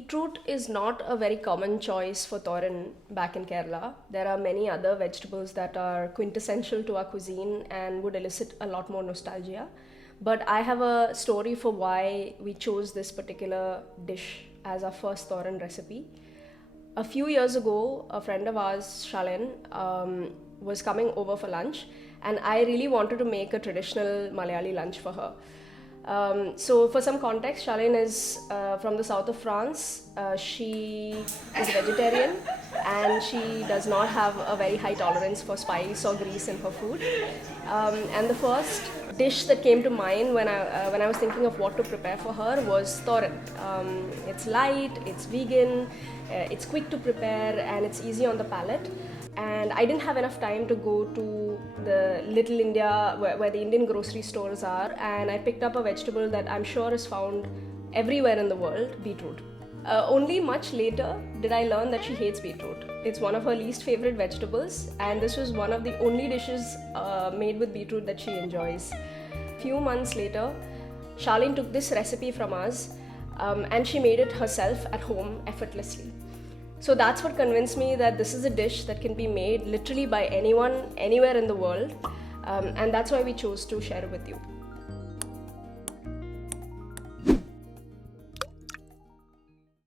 Beetroot is not a very common choice for Thoran back in Kerala. There are many other vegetables that are quintessential to our cuisine and would elicit a lot more nostalgia. But I have a story for why we chose this particular dish as our first Thoran recipe. A few years ago, a friend of ours, Shalin, was coming over for lunch, and I really wanted to make a traditional Malayali lunch for her. So for some context, Charlene is from the south of France. She is a vegetarian and she does not have a very high tolerance for spice or grease in her food. And the first dish that came to mind when I was thinking of what to prepare for her was thoran. It's light, it's vegan, it's quick to prepare, and it's easy on the palate. And I didn't have enough time to go to the Little India where the Indian grocery stores are, and I picked up a vegetable that I'm sure is found everywhere in the world, beetroot. Only much later did I learn that she hates beetroot. It's one of her least favorite vegetables, and this was one of the only dishes made with beetroot that she enjoys. A few months later, Charlene took this recipe from us and she made it herself at home effortlessly. So that's what convinced me that this is a dish that can be made literally by anyone, anywhere in the world, and that's why we chose to share it with you.